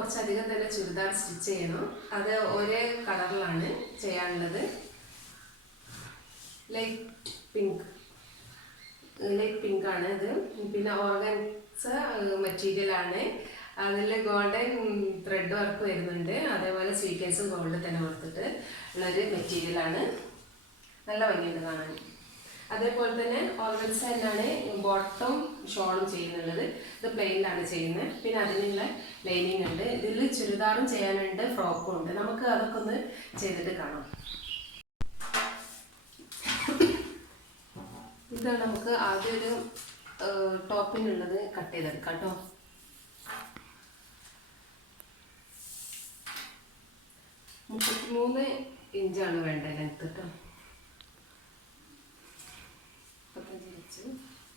കുറച്ചധികം തന്നെ ചുരിദാർ സ്റ്റിച്ച് ചെയ്യണം. അത് ഒരേ കളറിലാണ് ചെയ്യാനുള്ളത്. ലൈറ്റ് പിങ്ക് ലൈറ്റ് പിങ്ക് ആണ് ഇത് പിന്നെ ഓർഗൻസ് മെറ്റീരിയൽ ആണ്. അതിൽ ഗോൾഡൻ ത്രെഡ് വർക്ക് വരുന്നുണ്ട്. അതേപോലെ സ്വീക്കേഴ്സും ഗോൾഡ് തന്നെ കൊടുത്തിട്ട് ഉള്ളൊരു മെറ്റീരിയൽ ആണ്. നല്ല ഭംഗിയുണ്ട് കാണാൻ. അതേപോലെ തന്നെ ഓർഗൻസ് തന്നെയാണ് ബോട്ടം ഷോളും ചെയ്യുന്നുള്ളത്. ഇത് പ്ലെയിനിലാണ് ചെയ്യുന്നത്. പിന്നെ അതിനുള്ള ലൈനിങ് ഉണ്ട്. ഇതിൽ ചുരിദാറും ചെയ്യാനുണ്ട് ഫ്രോക്കും ഉണ്ട്. നമുക്ക് അതൊക്കെ ഒന്ന് ചെയ്തിട്ട് കാണാം. ഇതാണ് നമുക്ക് ആദ്യം ഒരു ടോപ്പിനുള്ളത് കട്ട് ചെയ്തെടുക്കാം കേട്ടോ മുപ്പത്തിമൂന്ന് ഇഞ്ചാണ് വേണ്ടത് ലെങ്ത് കേട്ടോ മുപ്പത്തഞ്ച് ഇഞ്ച്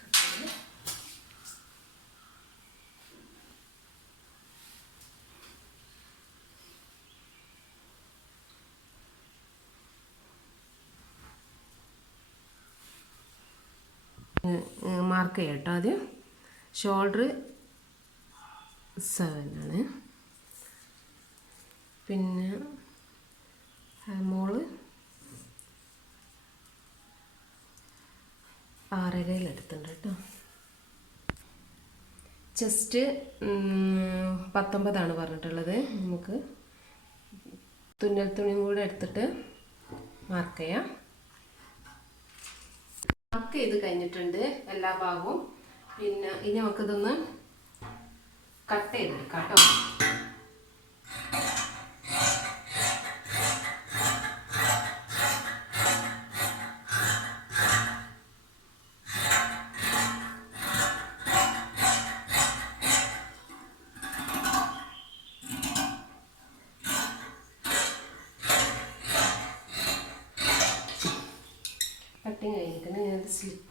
കട്ട് ചെയ്ത് മാർക്ക് ചെയ്യട്ടോ ആദ്യം. ഷോൾഡർ സെവൻ ആണ്. പിന്നെ മോൾ ആറരയിൽ എടുത്തുണ്ട് കേട്ടോ. ചെസ്റ്റ് പത്തൊമ്പതാണ് പറഞ്ഞിട്ടുള്ളത്. നമുക്ക് തുന്നൽ തുണിയും കൂടെ എടുത്തിട്ട് മാർക്ക് ചെയ്യാം. മാർക്ക് ചെയ്ത് കഴിഞ്ഞിട്ടുണ്ട് എല്ലാ ഭാഗവും. പിന്നെ ഇനി നമുക്കിതൊന്ന് കട്ട് ചെയ്തെടുക്കാം കേട്ടോ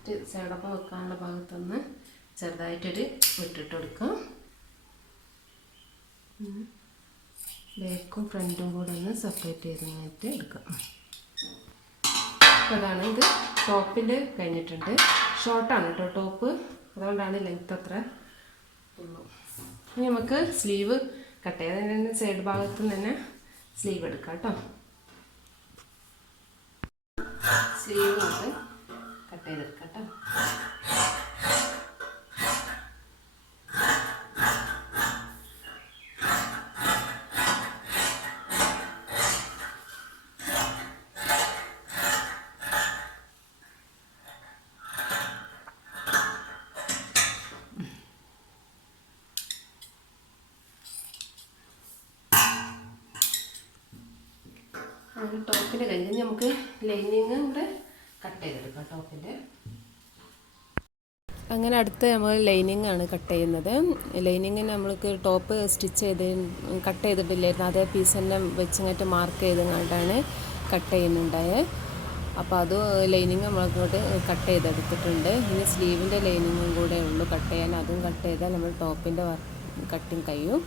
സ്ലിറ്റ് സൈഡൊക്കെ വെക്കാനുള്ള ഭാഗത്തൊന്ന് ചെറുതായിട്ടൊരു വിട്ടിട്ട് കൊടുക്കാം ബാക്കും ഫ്രണ്ടും കൂടെ ഒന്ന് സെപ്പറേറ്റ് ചെയ്ത് കഴിഞ്ഞിട്ട് എടുക്കാം അതാണ് ഇത് ടോപ്പിന്റെ കഴിഞ്ഞിട്ടുണ്ട്. ഷോർട്ടാണ് കേട്ടോ ടോപ്പ്. അതുകൊണ്ടാണ് ലെങ്ത് അത്ര ഉള്ളൂ. ഇനി നമുക്ക് സ്ലീവ് കട്ട് അതിന്റെ സൈഡ് ഭാഗത്ത് തന്നെ സ്ലീവ് എടുക്കാം കേട്ടോ. സ്ലീവ് കൊണ്ട് ടോപ്പിന്റെ കഴിഞ്ഞ് നമുക്ക് ലൈനിങ് കൂടെ കട്ട് ചെയ്തെടുക്കാം ടോപ്പിന്റെ അങ്ങനെ അടുത്ത് നമ്മൾ ലൈനിങ് ആണ് കട്ട് ചെയ്യുന്നത്. ലൈനിങ് നമ്മൾക്ക് ടോപ്പ് സ്റ്റിച്ച് ചെയ്ത് കട്ട് ചെയ്തിട്ടില്ലായിരുന്നു. അതേ പീസ് തന്നെ വെച്ചിങ്ങോട്ട് മാർക്ക് ചെയ്തുകൊണ്ടാണ് കട്ട് ചെയ്യുന്നുണ്ടായത് അപ്പോൾ അത് ലൈനിങ് നമ്മൾക്കോട്ട് കട്ട് ചെയ്തെടുത്തിട്ടുണ്ട്. ഇനി സ്ലീവിന്റെ ലൈനിങ്ങും കൂടെ ഉള്ളൂ കട്ട് ചെയ്യാൻ. അതും കട്ട് ചെയ്താൽ നമ്മൾ ടോപ്പിന്റെ കട്ടിങ് കഴിയും.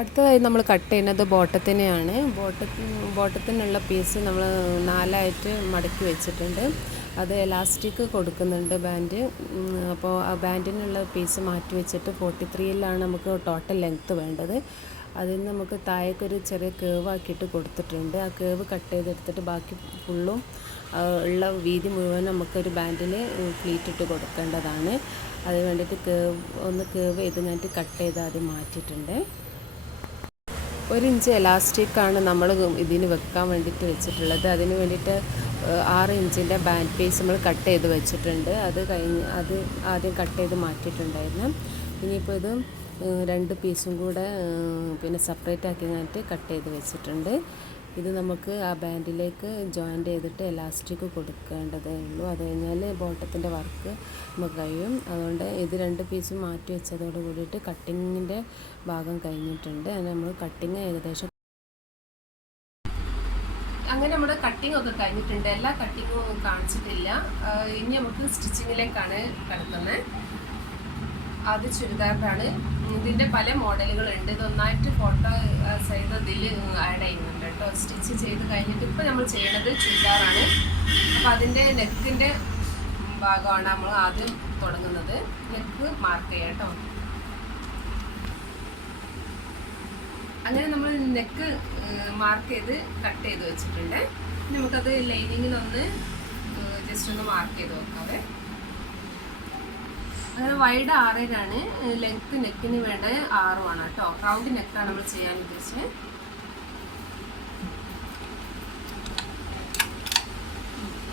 അടുത്തതായി നമ്മൾ കട്ട് ചെയ്യുന്നത് ബോട്ടത്തിനെയാണ്. ബോട്ടത്തിന് ബോട്ടത്തിനുള്ള പീസ് നമ്മൾ നാലായിട്ട് മടക്കി വെച്ചിട്ടുണ്ട്. അത് എലാസ്റ്റിക് കൊടുക്കുന്നുണ്ട് ബാൻഡ്. അപ്പോൾ ആ ബാൻഡിനുള്ള പീസ് മാറ്റി വെച്ചിട്ട് ഫോർട്ടി ത്രീയിലാണ് നമുക്ക് ടോട്ടൽ ലെങ്ത്ത് വേണ്ടത്. അതിൽ നിന്ന് നമുക്ക് താഴേക്കൊരു ചെറിയ കേവ് ആക്കിയിട്ട് കൊടുത്തിട്ടുണ്ട്. ആ കേവ് കട്ട് ചെയ്തെടുത്തിട്ട് ബാക്കി ഫുള്ളും ഉള്ള വീതി മുഴുവൻ നമുക്കൊരു ബാൻഡിൽ ക്ലീറ്റ് ഇട്ട് കൊടുക്കേണ്ടതാണ്. അത് വേണ്ടിയിട്ട് കേവ് ഒന്ന് കേവ് ചെയ്ത് കഴിഞ്ഞിട്ട് കട്ട് ചെയ്ത് ആദ്യം മാറ്റിയിട്ടുണ്ട്. ഒരു ഇഞ്ച് എലാസ്റ്റിക്കാണ് നമ്മൾ ഇതിന് വെക്കാൻ വേണ്ടിയിട്ട് വെച്ചിട്ടുള്ളത്. അതിന് വേണ്ടിയിട്ട് ആറ് ഇഞ്ചിന്റെ ബാൻഡ് പീസ് നമ്മൾ കട്ട് ചെയ്ത് വെച്ചിട്ടുണ്ട്. അത് കഴിഞ്ഞ് അത് ആദ്യം കട്ട് ചെയ്ത് മാറ്റിയിട്ടുണ്ടായിരുന്നു. ഇനിയിപ്പോൾ ഇത് രണ്ട് പീസും കൂടെ പിന്നെ സെപ്പറേറ്റ് ആക്കി കട്ട് ചെയ്ത് വെച്ചിട്ടുണ്ട്. ഇത് നമുക്ക് ആ ബാൻഡിലേക്ക് ജോയിന്റ് ചെയ്തിട്ട് എലാസ്റ്റിക് കൊടുക്കേണ്ടതേ ഉള്ളൂ. അത് കഴിഞ്ഞാൽ ബോട്ടത്തിന്റെ വർക്ക് നമുക്ക് കഴിയും. അതുകൊണ്ട് ഇത് രണ്ട് പീസും മാറ്റി വെച്ചതോട് കൂടിയിട്ട് കട്ടിങ്ങിന്റെ ഭാഗം കഴിഞ്ഞിട്ടുണ്ട്. അതിന് നമ്മൾ കട്ടിങ് ഏകദേശം അങ്ങനെ നമ്മുടെ കട്ടിംഗ് ഒക്കെ കഴിഞ്ഞിട്ടുണ്ട്. എല്ലാ കട്ടിങ്ങും കാണിച്ചിട്ടില്ല. ഇനി നമുക്ക് സ്റ്റിച്ചിങ്ങിലേക്കാണ് കിടക്കുന്നത്. അത് ചുരിദാറിലാണ് ഇതിന്റെ പല മോഡലുകളുണ്ട് ഇതൊന്നായിട്ട് ഫോട്ടോ സൈഡ് ഇതിൽ ആഡ് കേട്ടോ സ്റ്റിച്ച് ചെയ്ത് കഴിഞ്ഞിട്ട് ഇപ്പോൾ നമ്മൾ ചെയ്യണത് ചുരിദാറാണ്. അപ്പോൾ അതിന്റെ നെക്കിന്റെ ഭാഗമാണ് നമ്മൾ ആദ്യം തുടങ്ങുന്നത്. നെക്ക് മാർക്ക് ചെയ്യാം കേട്ടോ. അങ്ങനെ നമ്മൾ നെക്ക് മാർക്ക് ചെയ്ത് കട്ട് ചെയ്ത് വെച്ചിട്ടുണ്ട്. നമുക്കത് ലൈനിങ്ങിനൊന്ന് ജസ്റ്റ് ഒന്ന് മാർക്ക് ചെയ്ത് നോക്കാവേ അങ്ങനെ വൈഡ് ആറേരാണ് ലെങ്ത് നെക്കിന് വേണ്ട ആറുമാണ് കേട്ടോ. റൗണ്ട് നെക്കാണ് നമ്മൾ ചെയ്യാൻ ഉദ്ദേശിച്ചത്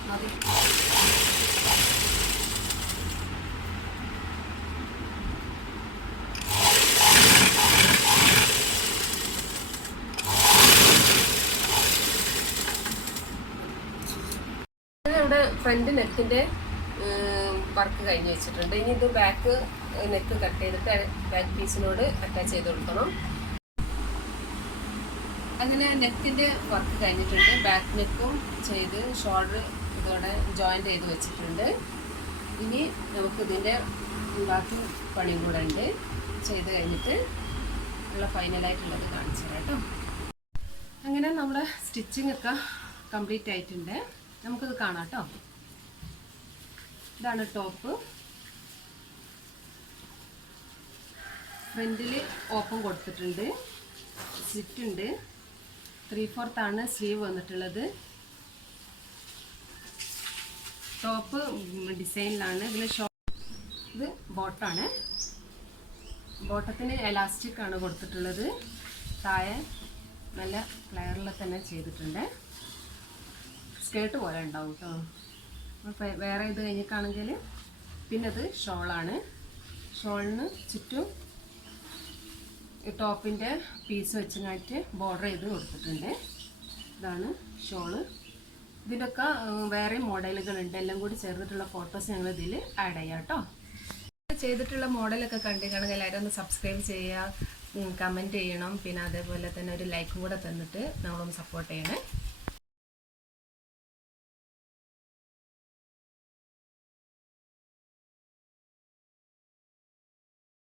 മതി. ഇത് ഇവിടെ ഫ്രണ്ട് നെക്കിന്റെ വർക്ക് കഴിഞ്ഞ് വെച്ചിട്ടുണ്ട്. ഇനി ഇത് ബാക്ക് നെക്ക് കട്ട് ചെയ്തിട്ട് ബാക്ക് പീസിനോട് അറ്റാച്ച് ചെയ്ത് കൊടുക്കണം. അങ്ങനെ നെക്കിന്റെ വർക്ക് കഴിഞ്ഞിട്ടുണ്ട്. ബാക്ക് നെക്കും ചെയ്ത് ഷോൾഡർ ഇതോടെ ജോയിന്റ് ചെയ്ത് വെച്ചിട്ടുണ്ട്. ഇനി നമുക്ക് ഇതിന്റെ ബാക്കി പണിയും കൂടെ ഉണ്ട്. ചെയ്ത് കഴിഞ്ഞിട്ട് ഉള്ള ഫൈനലായിട്ടുള്ളത് കാണിച്ചു കേട്ടോ. അങ്ങനെ നമ്മുടെ സ്റ്റിച്ചിങ് ഒക്കെ കംപ്ലീറ്റ് ആയിട്ടുണ്ട്. നമുക്കിത് കാണാം കേട്ടോ ഇതാണ് ടോപ്പ്. ഫ്രണ്ടിൽ ഓപ്പൺ കൊടുത്തിട്ടുണ്ട്. സ്ലിറ്റ് ഉണ്ട് ത്രീ ഫോർത്ത് ആണ് സ്ലീവ് വന്നിട്ടുള്ളത്. ടോപ്പ് ഡിസൈനിലാണ്. ഇതിൽ ഷോ ഇത് ബോട്ടാണ്. ബോട്ടത്തിന് എലാസ്റ്റിക് ആണ് കൊടുത്തിട്ടുള്ളത്. താഴെ നല്ല ഫ്ലയറിൽ തന്നെ ചെയ്തിട്ടുണ്ട്. സ്കേർട്ട് പോലെ ഉണ്ടാവും കേട്ടോ വേറെ ഇത് കഴിഞ്ഞിട്ടാണെങ്കിൽ പിന്നെ അത് ഷോളാണ്. ഷോളിന് ചുറ്റും ടോപ്പിന്റെ പീസ് വെച്ചിട്ട് ബോർഡർ ചെയ്ത് കൊടുത്തിട്ടുണ്ട്. ഇതാണ് ഷോൾ. ഇതിന്റെയൊക്കെ വേറെ മോഡലുകളുണ്ട്. എല്ലാം കൂടി ചേർന്നിട്ടുള്ള ഫോട്ടോസ് ഞങ്ങൾ ഇതിൽ ആഡ് ചെയ്യാം കേട്ടോ ചെയ്തിട്ടുള്ള മോഡലൊക്കെ കണ്ടിട്ടാണെങ്കിൽ എല്ലാവരും ഒന്ന് സബ്സ്ക്രൈബ് ചെയ്യുക കമന്റ് ചെയ്യണം. പിന്നെ അതേപോലെ തന്നെ ഒരു ലൈക്കും കൂടെ തന്നിട്ട് നമ്മളൊന്ന് സപ്പോർട്ട് ചെയ്യണേ.